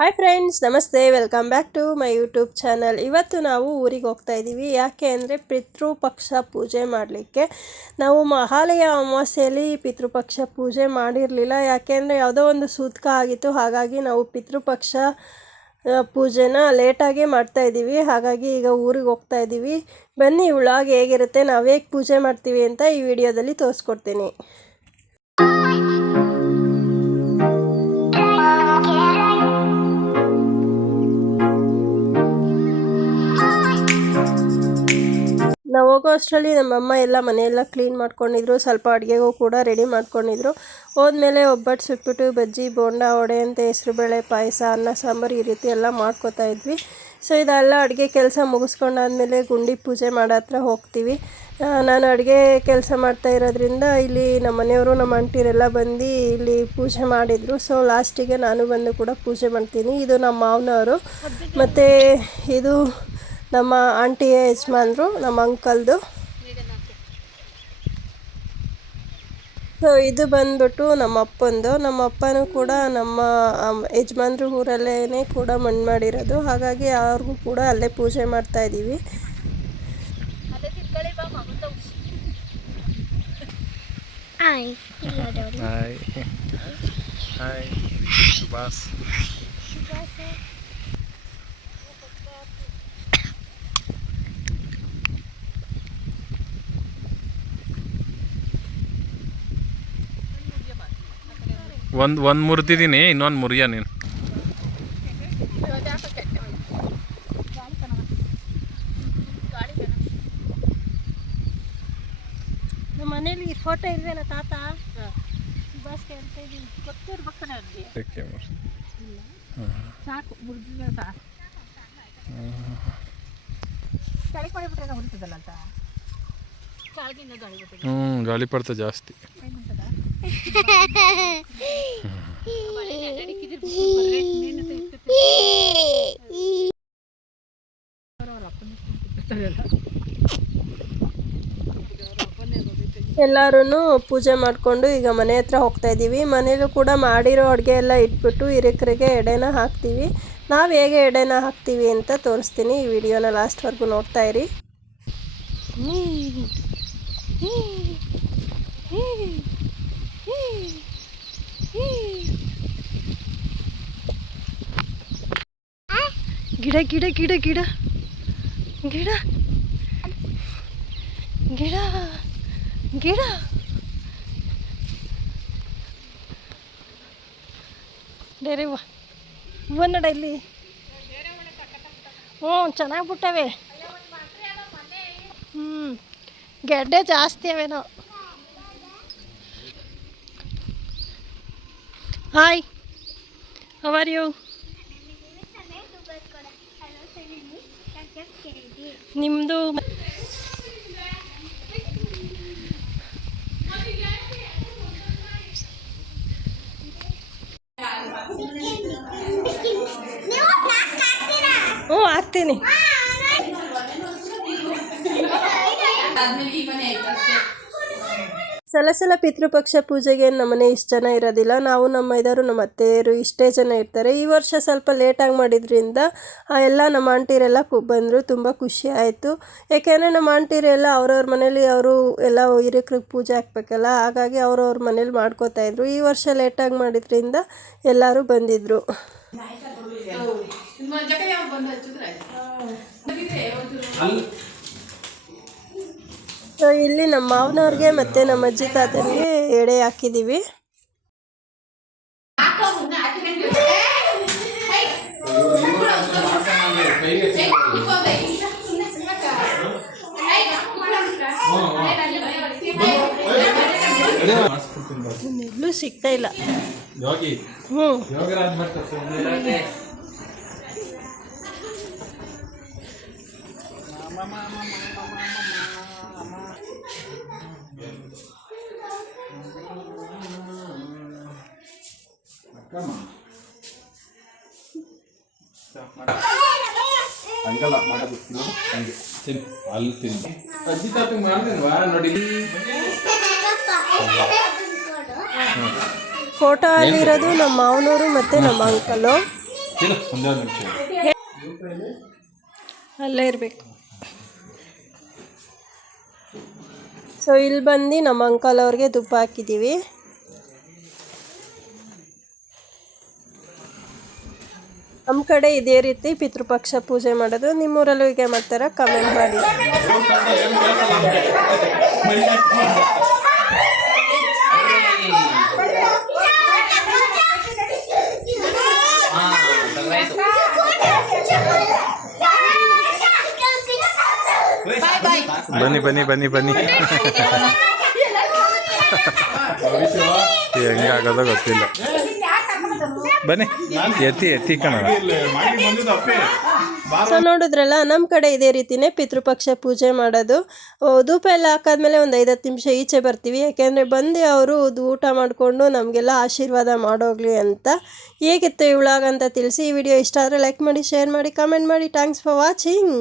Hi friends, ನಮಸ್ತೆ. Welcome back to my YouTube channel. ಇವತ್ತು ನಾವು ಊರಿಗೆ ಹೋಗ್ತಾ ಇದ್ದೀವಿ. ಯಾಕೆ ಅಂದರೆ ಪಿತೃಪಕ್ಷ ಪೂಜೆ ಮಾಡಲಿಕ್ಕೆ. ನಾವು ಮಹಾಲಯ ಅಮಾವಾಸ್ಯೆಯಲ್ಲಿ ಪಿತೃಪಕ್ಷ ಪೂಜೆ ಮಾಡಿರಲಿಲ್ಲ. ಯಾಕೆ ಅಂದರೆ ಯಾವುದೋ ಒಂದು ಸೂತಕ ಆಗಿತ್ತು. ಹಾಗಾಗಿ ನಾವು ಪಿತೃಪಕ್ಷ ಪೂಜೆನ ಲೇಟಾಗಿ ಮಾಡ್ತಾಯಿದ್ದೀವಿ. ಹಾಗಾಗಿ ಈಗ ಊರಿಗೆ ಹೋಗ್ತಾ ಇದ್ದೀವಿ. ಬನ್ನಿ, ವ್ಲಾಗ್ ಹೇಗಿರುತ್ತೆ, ನಾವು ಹೇಗೆ ಪೂಜೆ ಮಾಡ್ತೀವಿ ಅಂತ ಈ ವಿಡಿಯೋದಲ್ಲಿ ತೋರಿಸ್ಕೊಡ್ತೀನಿ. ನಾವು ಹೋಗೋ ಅಷ್ಟರಲ್ಲಿ ನಮ್ಮಮ್ಮ ಎಲ್ಲ ಮನೆಯೆಲ್ಲ ಕ್ಲೀನ್ ಮಾಡ್ಕೊಂಡಿದ್ರು. ಸ್ವಲ್ಪ ಅಡುಗೆಗೂ ಕೂಡ ರೆಡಿ ಮಾಡ್ಕೊಂಡಿದ್ರು. ಹೋದ್ಮೇಲೆ ಒಬ್ಬಟ್ಟು ಸುಟ್ಬಿಟ್ಟು ಬಜ್ಜಿ, ಬೋಂಡ, ವಡೆ ಅಂತ ಹೆಸರುಬೇಳೆ ಪಾಯಸ, ಅನ್ನ ಸಾಂಬಾರು ಈ ರೀತಿ ಎಲ್ಲ ಮಾಡ್ಕೋತಾ ಇದ್ವಿ. ಸೊ ಇದೆಲ್ಲ ಅಡುಗೆ ಕೆಲಸ ಮುಗಿಸ್ಕೊಂಡಾದ್ಮೇಲೆ ಗುಂಡಿ ಪೂಜೆ ಮಾಡೋ ಹತ್ರ ಹೋಗ್ತೀವಿ. ನಾನು ಅಡುಗೆ ಕೆಲಸ ಮಾಡ್ತಾ ಇರೋದ್ರಿಂದ ಇಲ್ಲಿ ನಮ್ಮ ಮನೆಯವರು, ನಮ್ಮ ಆಂಟಿರೆಲ್ಲ ಬಂದು ಇಲ್ಲಿ ಪೂಜೆ ಮಾಡಿದರು. ಸೊ ಲಾಸ್ಟಿಗೆ ನಾನು ಬಂದು ಕೂಡ ಪೂಜೆ ಮಾಡ್ತೀನಿ. ಇದು ನಮ್ಮ ಮಾವನವರು, ಮತ್ತು ಇದು ನಮ್ಮ ಆಂಟಿಯ ಯಜಮಾನ್ರು, ನಮ್ಮ ಅಂಕಲ್ದು. ಸೊ ಇದು ಬಂದ್ಬಿಟ್ಟು ನಮ್ಮ ಅಪ್ಪಂದು. ನಮ್ಮ ಅಪ್ಪನೂ ಕೂಡ ನಮ್ಮ ಯಜಮಾನ್ರು ಊರಲ್ಲೇ ಕೂಡ ಮಣ್ಣು ಮಾಡಿರೋದು. ಹಾಗಾಗಿ ಅವ್ರಿಗೂ ಕೂಡ ಅಲ್ಲೇ ಪೂಜೆ ಮಾಡ್ತಾ ಇದ್ದೀವಿ. ಒಂದು ಮುರಿದಿದ್ದೀನಿ, ಇನ್ನೊಂದು ಮುರಿಯ ನೀನು. ನಮ್ಮ ಮನೇಲಿ ಫೋಟೋ ಇಲ್ವೇನ ತಾತ? ಬಸ್ ಕೇಳ್ತಾ ಇದ್ದೀನಿ, ಗೊತ್ತಿರ್ಬೇಕಲ್ಲ ಅವ್ರಿಗೆ. ಸಾಕು, ಮುರಿದ ಚಳಿ ಮಾಡಿಬಿಟ್ರೆ ಹೊಡಿತದಲ್ಲ ಅಂತ. ಗಾಳಿ ಪಡ್ತಾ ಜಾಸ್ತಿ. ಎಲ್ಲರೂ ಪೂಜೆ ಮಾಡಿಕೊಂಡು ಈಗ ಮನೆ ಹತ್ರ ಹೋಗ್ತಾ ಇದ್ದೀವಿ. ಮನೇಲೂ ಕೂಡ ಮಾಡಿರೋ ಅಡುಗೆ ಎಲ್ಲ ಇಟ್ಬಿಟ್ಟು ಹಿರಿಕರಿಗೆ ಎಡೆನ ಹಾಕ್ತೀವಿ. ನಾವು ಹೇಗೆ ಎಡೆನ ಹಾಕ್ತೀವಿ ಅಂತ ತೋರಿಸ್ತೀನಿ. ಈ ವಿಡಿಯೋನ ಲಾಸ್ಟ್ವರೆಗೂ ನೋಡ್ತಾ ಇರಿ. ಗಿಡ ಗಿಡ ಗಿಡ ಗಿಡ ಗಿಡ ಗಿಡ ಗಿಡ ಡೇರೆ ಹೂವು ನಡ ಇಲ್ಲಿ. ಚೆನ್ನಾಗಿ ಬಿಟ್ಟವೆ. ಗೆಡ್ಡೆ ಜಾಸ್ತಿ ಅವೇನೋ. Hi, how are you? ನಿಮ್ಮದು ಆಗ್ತೀನಿ. ಸಲ ಪಿತೃಪಕ್ಷ ಪೂಜೆಗೆ ನಮ್ಮನೆ ಇಷ್ಟು ಜನ ಇರೋದಿಲ್ಲ. ನಾವು, ನಮ್ಮ ಮೈದಾರು, ನಮ್ಮ ಅತ್ತೆಯರು ಇಷ್ಟೇ ಜನ ಇರ್ತಾರೆ. ಈ ವರ್ಷ ಸ್ವಲ್ಪ ಲೇಟಾಗಿ ಮಾಡಿದ್ರಿಂದ ಎಲ್ಲ ನಮ್ಮ ಆಂಟಿರೆಲ್ಲ ಬಂದರು. ತುಂಬ ಖುಷಿ ಆಯಿತು. ಯಾಕೆಂದರೆ ನಮ್ಮ ಆಂಟಿರೆಲ್ಲ ಅವ್ರವ್ರ ಮನೇಲಿ ಅವರು ಎಲ್ಲ ಹಿರಿಕ್ರಿಗೆ ಪೂಜೆ ಹಾಕ್ಬೇಕಲ್ಲ. ಹಾಗಾಗಿ ಅವ್ರವ್ರ ಮನೇಲಿ ಮಾಡ್ಕೋತಾಯಿದ್ರು. ಈ ವರ್ಷ ಲೇಟಾಗಿ ಮಾಡಿದ್ರಿಂದ ಎಲ್ಲರೂ ಬಂದಿದ್ದರು. ಸೊ ಇಲ್ಲಿ ನಮ್ಮ ಮಾವನವ್ರಿಗೆ ಮತ್ತು ನಮ್ಮ ಅಜ್ಜಿ ತಾತನಿಗೆ ಎಡೆ ಹಾಕಿದ್ದೀವಿ. ಎಲ್ಲೂ ಸಿಗ್ತಾ ಇಲ್ಲ. ಹಂಗಲ್ಲ ಮಾಡೋದು ಹಂಗೆ ತಿನ್ ಅಲ್ಲಿ ತಿನ್ನಿ. ಅಜ್ಜಿ ತಾತ ಮಾಡಿದ್ವಾ ನೋಡಿ. ಫೋಟೋ ಅಲ್ಲಿರೋದು ನಮ್ಮ ಮಾವನವರು ಮತ್ತು ನಮ್ಮ ಅಂಕಲು. ಇಲ್ಲ ಒಂದೇ ಒಂದು ನಿಮಿಷ ಅಲ್ಲೇ ಇರಬೇಕು. ಸೊ ಇಲ್ಲಿ ಬಂದು ನಮ್ಮ ಅಂಕಲ್ ಅವ್ರಿಗೆ ಧೂಪ ಹಾಕಿದ್ದೀವಿ. ನಮ್ಮ ಕಡೆ ಇದೇ ರೀತಿ ಪಿತೃಪಕ್ಷ ಪೂಜೆ ಮಾಡೋದು. ನಿಮ್ಮೂರಲ್ಲೂ ಹೀಗೆ ಮಾಡ್ತಾರ? ಕಮೆಂಟ್ ಮಾಡಿ. ಬನ್ನಿ ಬನ್ನಿ ಬನ್ನಿ ಬನ್ನಿ ಹೆಂಗಾಗೋದೋ ಗೊತ್ತಿಲ್ಲ. ಬನ್ನಿ ಎತ್ತಿ ಕಣ. ಸೊ ನೋಡಿದ್ರಲ್ಲ, ನಮ್ಮ ಕಡೆ ಇದೇ ರೀತಿನೇ ಪಿತೃಪಕ್ಷ ಪೂಜೆ ಮಾಡೋದು. ಧೂಪ ಎಲ್ಲ ಹಾಕಾದ್ಮೇಲೆ ಒಂದು 5-10 ನಿಮಿಷ ಈಚೆ ಬರ್ತೀವಿ. ಯಾಕೆಂದರೆ ಬಂದು ಅವರು ಊಟ ಮಾಡಿಕೊಂಡು ನಮಗೆಲ್ಲ ಆಶೀರ್ವಾದ ಮಾಡೋಗ್ಲಿ ಅಂತ. ಹೇಗಿತ್ತು ಈ ವ್ಲಾಗ್ ಅಂತ ತಿಳಿಸಿ. ಈ ವಿಡಿಯೋ ಇಷ್ಟ ಆದರೆ ಲೈಕ್ ಮಾಡಿ, ಶೇರ್ ಮಾಡಿ, ಕಮೆಂಟ್ ಮಾಡಿ. Thanks for watching.